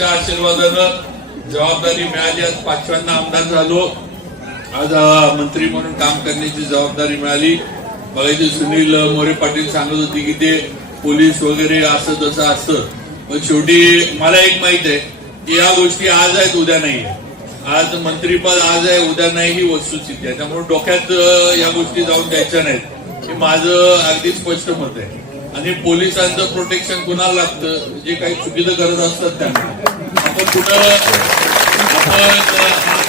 तुमच्या आशीर्वादानं जबाबदारी मिळाली आज पाचव्यांदा आमदार झालो. आज मंत्री म्हणून काम करण्याची जबाबदारी मिळाली. बघायचे सुनील मोरे पाटील सांगत होते की ते पोलीस वगैरे असं तसं असतं. पण शेवटी मला एक माहीत आहे की या गोष्टी आज आहेत उद्या नाही आज मंत्रीपद आज आहे उद्या नाही ही वस्तुस्थिती आहे. त्यामुळे डोक्यात या गोष्टी जाऊन द्यायच्या नाहीत. हे माझं अगदी स्पष्ट मत आहे. आणि पोलिसांचं प्रोटेक्शन कुणाला लागतं? जे काही चुकीचं करत असतात त्यांना. आपण कुठं आपण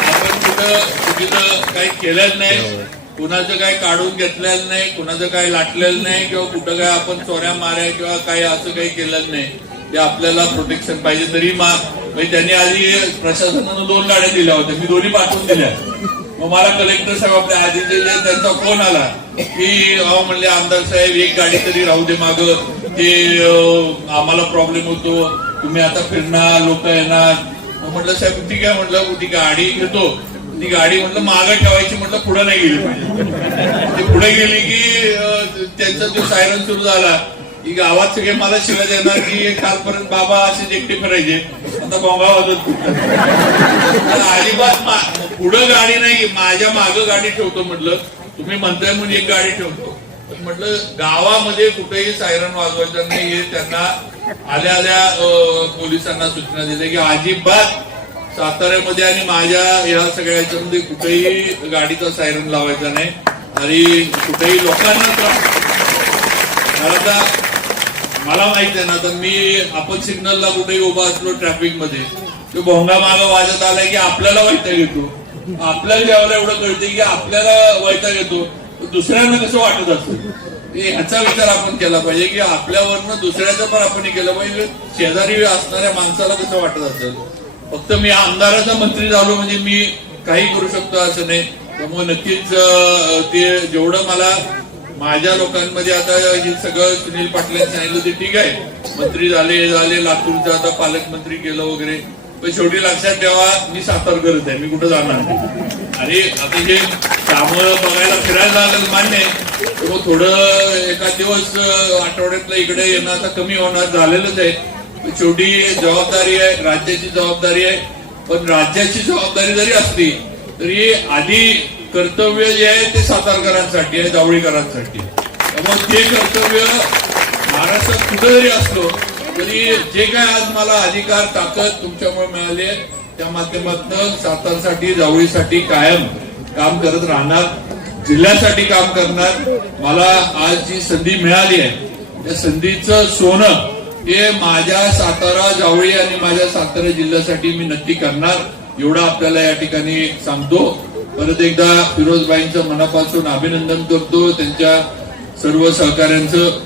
आपण कुठं चुकीचं काही केलेलं नाही कुणाचं काही काढून घेतलेलं नाही कुणाचं काय लाटलेलं नाही किंवा कुठं काय आपण चोऱ्या माऱ्या किंवा काही असं काही केलेलं नाही ते आपल्याला प्रोटेक्शन पाहिजे. तरी मा म्हणजे त्यांनी आधी प्रशासनानं दोन गाड्या दिल्या होत्या. मी दोन्ही पाठवून दिल्या. मग मला कलेक्टर साहेब आपल्या आदित्य त्यांचा फोन आला. की अहो म्हणले आमदार साहेब एक गाडी तरी राहू दे माग. ते आम्हाला प्रॉब्लेम होतो. तुम्ही आता फिरणार लोक येणार. मग म्हटलं साहेब ठीक आहे म्हटलं ती गाडी घेतो. ती गाडी म्हटलं मागं ठेवायची म्हटलं पुढे नाही गेली पाहिजे. ती पुढे गेली की त्यांचा जो सायरन सुरू झाला. की गावात सगळे मला शिवाय देणार की कालपर्यंत बाबा असे एकटे फिरायचे. आता बोंगा वाजत अजिबात पुढं गाडी नाही माझ्या मागं गाडी ठेवतो म्हटलं तुम्ही म्हणताय म्हणून एक गाडी ठेवतो. म्हटलं गावामध्ये कुठेही सायरन वाजवायचं नाही हे त्यांना आल्या आल्या पोलिसांना सूचना दिल्या की अजिबात साताऱ्यामध्ये आणि माझ्या या सगळ्या मध्ये कुठेही गाडीचा सायरन लावायचा नाही. आणि कुठेही लोकांना त्रास मला माहिती माहीत आहे ना तर मी आपण सिग्नलला कुठेही उभा असलो ट्रॅफिकमध्ये तो भोंगा मागा वाजत आलाय की आपल्याला वैताग येतो. आपल्याला जेव्हा एवढं कळते की आपल्याला वैताग येतो. दुसऱ्यांना कसं वाटत असतं? ह्याचा विचार आपण केला पाहिजे की आपल्यावरनं दुसऱ्याचं पण आपण केलं पाहिजे. शेजारी असणाऱ्या माणसाला कसं वाटत असेल? फक्त मी आमदाराचा मंत्री झालो म्हणजे मी काही करू शकतो असं नाही. त्यामुळे नक्कीच ते जेवढं मला माझ्या लोकांमध्ये आता हे सगळं सुनील पाटलांनी सांगितलं ते ठीक आहे. मंत्री झाले हे झाले लातूरचं आता पालकमंत्री केलं वगैरे. पण शेवटी लक्षात ठेवा मी सातारकरच आहे मी कुठं जाणार आणि आता हे त्यामुळं बघायला फिरायला लागेल मान्य आहे. मग थोडं एका दिवस आठवड्यातलं इकडे येणं आता कमी होणार झालेलंच आहे. पण शेवटी जबाबदारी आहे राज्याची जबाबदारी आहे. पण राज्याची जबाबदारी जरी असली तरी आधी कर्तव्य जे आहे ते सातारकरांसाठी आहे जावळीकरांसाठी. त्यामुळे ते कर्तव्य महाराष्ट्रात कुठं जरी असलो तरी जे काय आज मला अधिकार ताकद तुमच्यामुळे मिळाली आहे त्या माध्यमातून सातारसाठी जावळीसाठी कायम काम करत राहणार जिल्ह्यासाठी काम करणार. मला आज जी संधी मिळाली आहे त्या संधीचं सोनं हे माझ्या सातारा जावळी आणि माझ्या सातारा जिल्ह्यासाठी मी नक्की करणार. एवढं आपल्याला या ठिकाणी सांगतो. परत एकदा फिरोजबाईंचं मनापासून अभिनंदन करतो. त्यांच्या सर्व सहकाऱ्यांचं